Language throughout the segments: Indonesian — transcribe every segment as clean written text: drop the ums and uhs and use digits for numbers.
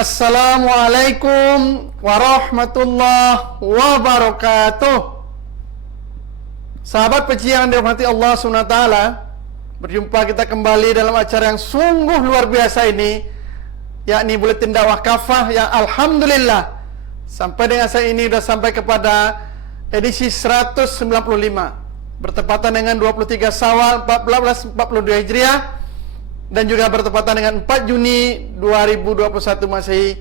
Assalamualaikum warahmatullahi wabarakatuh. Sahabat pecinta yang dirahmati Allah SWT, berjumpa kita kembali dalam acara yang sungguh luar biasa ini, yakni Buletin Dakwah Kafah yang alhamdulillah sampai dengan saat ini sudah sampai kepada edisi 195, bertepatan dengan 23 Syawal 1442 Hijriah, dan juga bertepatan dengan 4 Juni 2021 Masehi,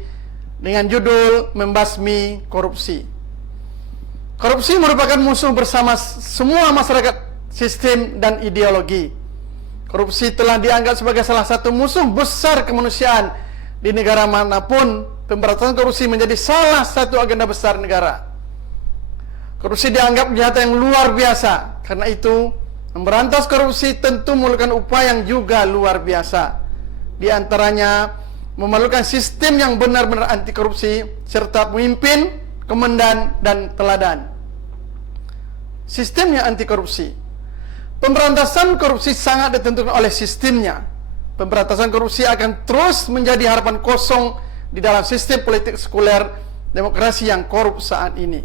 dengan judul Membasmi Korupsi. Korupsi merupakan musuh bersama semua masyarakat, sistem, dan ideologi. Korupsi telah dianggap sebagai salah satu musuh besar kemanusiaan di negara manapun. Pemberantasan korupsi menjadi salah satu agenda besar negara. Korupsi dianggap kejahatan yang luar biasa. Karena itu, memberantas korupsi tentu memerlukan upaya yang juga luar biasa. Di antaranya, memerlukan sistem yang benar-benar anti korupsi, serta pemimpin, komandan, dan teladan. Sistemnya anti korupsi. Pemberantasan korupsi sangat ditentukan oleh sistemnya. Pemberantasan korupsi akan terus menjadi harapan kosong di dalam sistem politik sekuler demokrasi yang korup saat ini.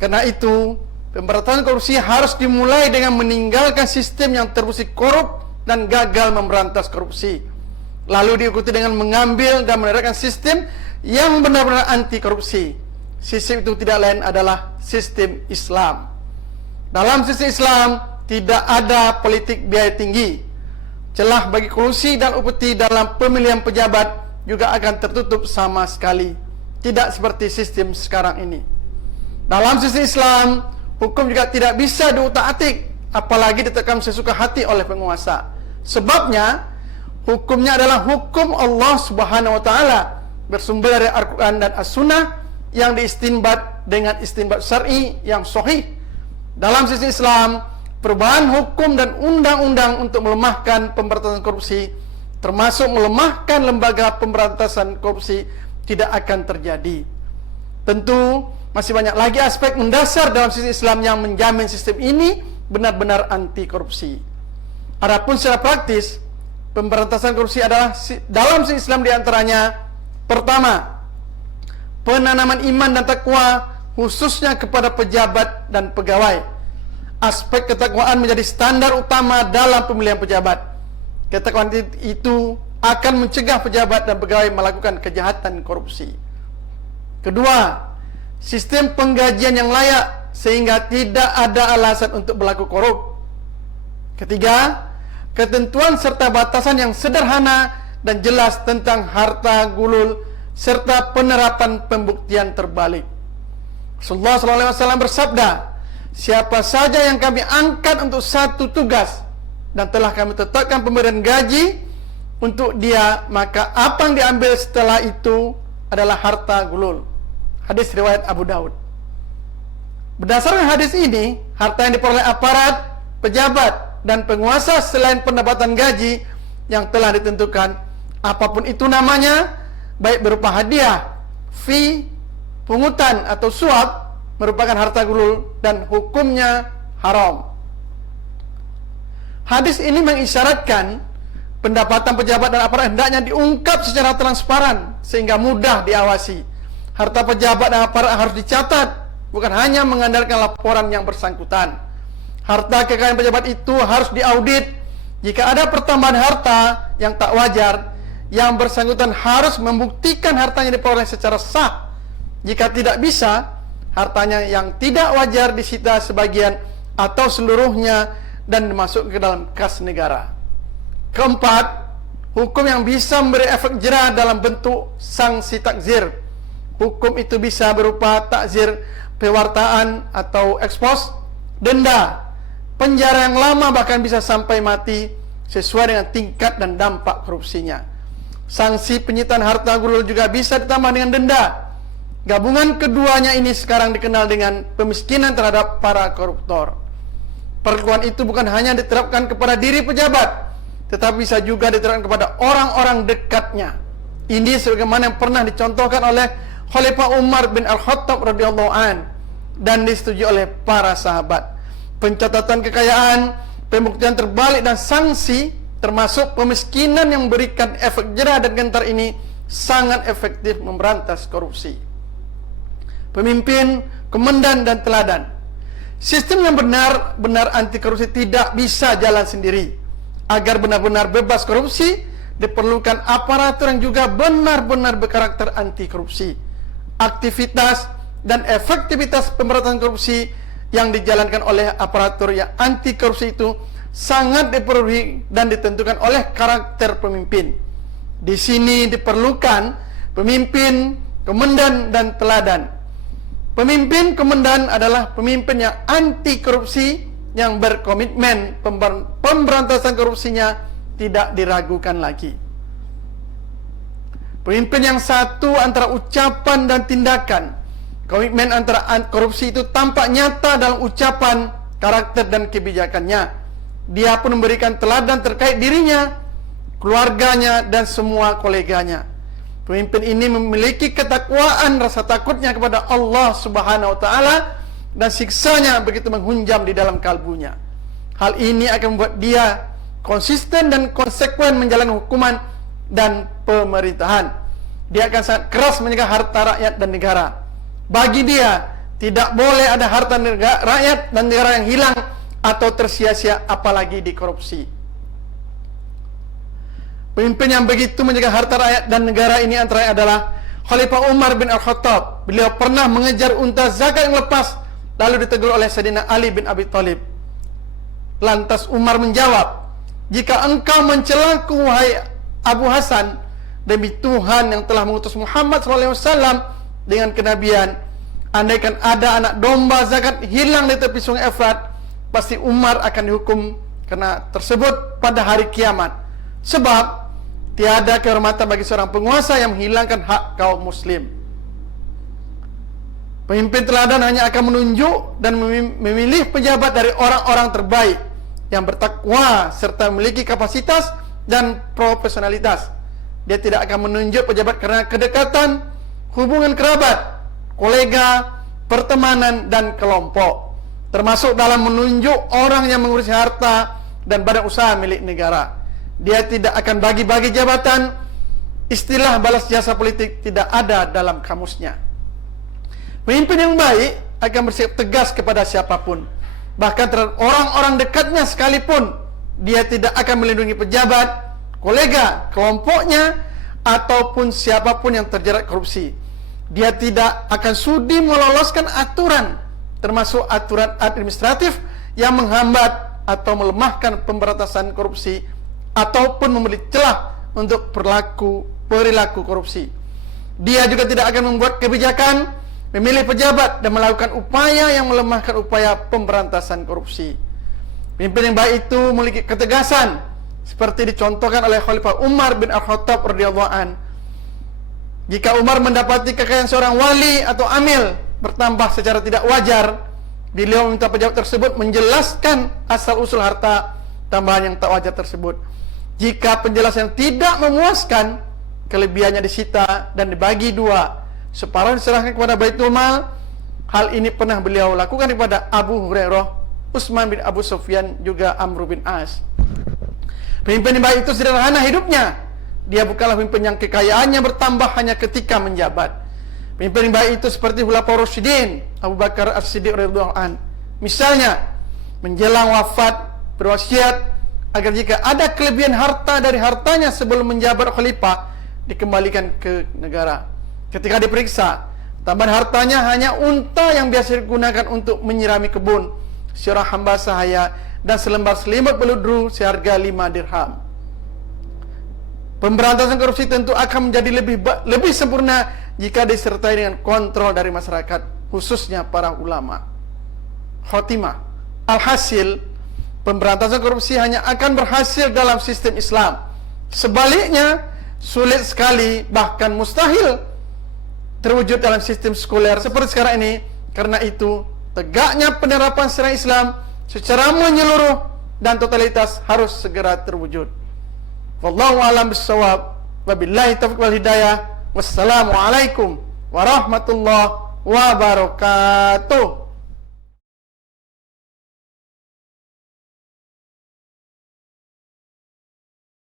Karena itu, pemberantasan korupsi harus dimulai dengan meninggalkan sistem yang terbukti korup dan gagal memberantas korupsi. Lalu diikuti dengan mengambil dan menerapkan sistem yang benar-benar anti korupsi. Sistem itu tidak lain adalah sistem Islam. Dalam sistem Islam tidak ada politik biaya tinggi. Celah bagi kolusi dan upeti dalam pemilihan pejabat juga akan tertutup sama sekali. Tidak seperti sistem sekarang ini. Dalam sistem Islam, hukum juga tidak bisa diutak-atik, apalagi ditekan sesuka hati oleh penguasa. Sebabnya, hukumnya adalah hukum Allah Subhanahu wa Ta'ala, bersumber dari Al-Quran dan As-Sunnah, yang diistinbat dengan istinbat syar'i yang sahih. Dalam sistem Islam, perubahan hukum dan undang-undang untuk melemahkan pemberantasan korupsi, termasuk melemahkan lembaga pemberantasan korupsi, tidak akan terjadi. Tentu, masih banyak lagi aspek mendasar dalam sistem Islam yang menjamin sistem ini benar-benar anti korupsi. Adapun secara praktis, pemberantasan korupsi adalah dalam sistem Islam diantaranya: pertama, penanaman iman dan takwa khususnya kepada pejabat dan pegawai. Aspek ketakwaan menjadi standar utama dalam pemilihan pejabat. Ketakwaan itu akan mencegah pejabat dan pegawai melakukan kejahatan korupsi. Kedua, sistem penggajian yang layak sehingga tidak ada alasan untuk berlaku korup. Ketiga, ketentuan serta batasan yang sederhana dan jelas tentang harta gulul serta penerapan pembuktian terbalik. Rasulullah SAW bersabda, siapa saja yang kami angkat untuk satu tugas dan telah kami tetapkan pemberian gaji untuk dia, maka apa yang diambil setelah itu adalah harta gulul. Hadis riwayat Abu Daud. Berdasarkan hadis ini, harta yang diperoleh aparat, pejabat, dan penguasa selain pendapatan gaji yang telah ditentukan, apapun itu namanya, baik berupa hadiah, fee, pungutan, atau suap, merupakan harta gulul dan hukumnya haram. Hadis ini mengisyaratkan pendapatan pejabat dan aparat hendaknya diungkap secara transparan sehingga mudah diawasi. Harta pejabat dan aparat harus dicatat, bukan hanya mengandalkan laporan yang bersangkutan. Harta kekayaan pejabat itu harus diaudit. Jika ada pertambahan harta yang tak wajar, yang bersangkutan harus membuktikan hartanya diperoleh secara sah. Jika tidak bisa, hartanya yang tidak wajar disita sebagian atau seluruhnya dan dimasukkan ke dalam kas negara. Keempat, hukum yang bisa memberi efek jera dalam bentuk sanksi takzir. Hukum itu bisa berupa takzir, pewartaan atau ekspos, denda, penjara yang lama, bahkan bisa sampai mati sesuai dengan tingkat dan dampak korupsinya. Sanksi penyitaan harta gulul juga bisa ditambah dengan denda. Gabungan keduanya ini sekarang dikenal dengan pemiskinan terhadap para koruptor. Perlakuan itu bukan hanya diterapkan kepada diri pejabat, tetapi bisa juga diterapkan kepada orang-orang dekatnya. Ini sebagaimana yang pernah dicontohkan oleh Khalifah Umar bin Al-Khattab radhiyallahu an dan disetujui oleh para sahabat. Pencatatan kekayaan, pembuktian terbalik dan sanksi termasuk pemiskinan yang memberikan efek jera dan gentar ini sangat efektif memberantas korupsi. Pemimpin, komandan dan teladan. Sistem yang benar-benar anti korupsi tidak bisa jalan sendiri. Agar benar-benar bebas korupsi, diperlukan aparatur yang juga benar-benar berkarakter anti korupsi. Aktivitas dan efektivitas pemberantasan korupsi yang dijalankan oleh aparatur yang anti korupsi itu sangat dipengaruhi dan ditentukan oleh karakter pemimpin. Di sini diperlukan pemimpin, komandan dan teladan. Pemimpin komandan adalah pemimpin yang anti korupsi, yang berkomitmen pemberantasan korupsinya tidak diragukan lagi. Pemimpin yang satu antara ucapan dan tindakan. Komitmen antara korupsi itu tampak nyata dalam ucapan, karakter dan kebijakannya. Dia pun memberikan teladan terkait dirinya, keluarganya dan semua koleganya. Pemimpin ini memiliki ketakwaan, rasa takutnya kepada Allah Subhanahu wa taala, dan siksanya begitu menghunjam di dalam kalbunya. Hal ini akan membuat dia konsisten dan konsekuen menjalani hukuman dan pemerintahan. Dia akan sangat keras menjaga harta rakyat dan negara. Bagi dia, tidak boleh ada harta rakyat dan negara yang hilang atau tersia-sia, apalagi dikorupsi. Pemimpin yang begitu menjaga harta rakyat dan negara ini antara adalah Khalifah Umar bin Al-Khattab. Beliau pernah mengejar unta zakat yang lepas, lalu ditegur oleh Sayyidina Ali bin Abi Thalib. Lantas Umar menjawab, "Jika engkau mencelaku, wahai Abu Hasan, demi Tuhan yang telah mengutus Muhammad SAW dengan kenabian, andaikan ada anak domba zakat hilang di tepi sungai Efrat, pasti Umar akan dihukum karena tersebut pada hari kiamat. Sebab tiada kehormatan bagi seorang penguasa yang menghilangkan hak kaum muslim." Pemimpin teladan hanya akan menunjuk dan memilih pejabat dari orang-orang terbaik yang bertakwa serta memiliki kapasitas dan profesionalitas. Dia tidak akan menunjuk pejabat karena kedekatan, hubungan kerabat, kolega, pertemanan dan kelompok, termasuk dalam menunjuk orang yang mengurusi harta dan badan usaha milik negara. Dia tidak akan bagi-bagi jabatan. Istilah balas jasa politik tidak ada dalam kamusnya. Pemimpin yang baik akan bersikap tegas kepada siapapun, bahkan terhadap orang-orang dekatnya sekalipun. Dia tidak akan melindungi pejabat, kolega, kelompoknya, ataupun siapapun yang terjerat korupsi. Dia tidak akan sudi meloloskan aturan, termasuk aturan administratif yang menghambat atau melemahkan pemberantasan korupsi, ataupun memberi celah untuk perilaku korupsi. Dia juga tidak akan membuat kebijakan, memilih pejabat dan melakukan upaya yang melemahkan upaya pemberantasan korupsi. Pemimpin yang baik itu memiliki ketegasan seperti dicontohkan oleh Khalifah Umar bin Al-Khattab radhiyallahu an. Jika Umar mendapati kekayaan seorang wali atau amil bertambah secara tidak wajar, beliau meminta pejabat tersebut menjelaskan asal-usul harta tambahan yang tak wajar tersebut. Jika penjelasan tidak memuaskan, kelebihannya disita dan dibagi dua, separuh diserahkan kepada Baitul Mal. Hal ini pernah beliau lakukan kepada Abu Hurairah, Utsman bin Abu Sufyan, juga Amr bin As. Pemimpin yang baik itu sederhana hidupnya. Dia bukanlah pemimpin yang kekayaannya bertambah hanya ketika menjabat. Pemimpin yang baik itu seperti Khulafaur Rasyidin, Abu Bakar As-Siddiq radhiyallahu an. Misalnya, menjelang wafat berwasiat agar jika ada kelebihan harta dari hartanya sebelum menjabat khalifah, dikembalikan ke negara. Ketika diperiksa, tambahan hartanya hanya unta yang biasa digunakan untuk menyirami kebun, seorang hamba sahaya, dan selembar selimut beludru seharga 5 dirham. Pemberantasan korupsi tentu akan menjadi lebih sempurna jika disertai dengan kontrol dari masyarakat, khususnya para ulama. Khotimah. Alhasil, pemberantasan korupsi hanya akan berhasil dalam sistem Islam. Sebaliknya, sulit sekali, bahkan mustahil terwujud dalam sistem sekuler seperti sekarang ini. Karena itu, tegaknya penerapan syariat Islam secara menyeluruh dan totalitas harus segera terwujud. Wallahu a'lam bissawab. Wabillahi taufiq wal hidayah. Wassalamualaikum warahmatullahi wabarakatuh.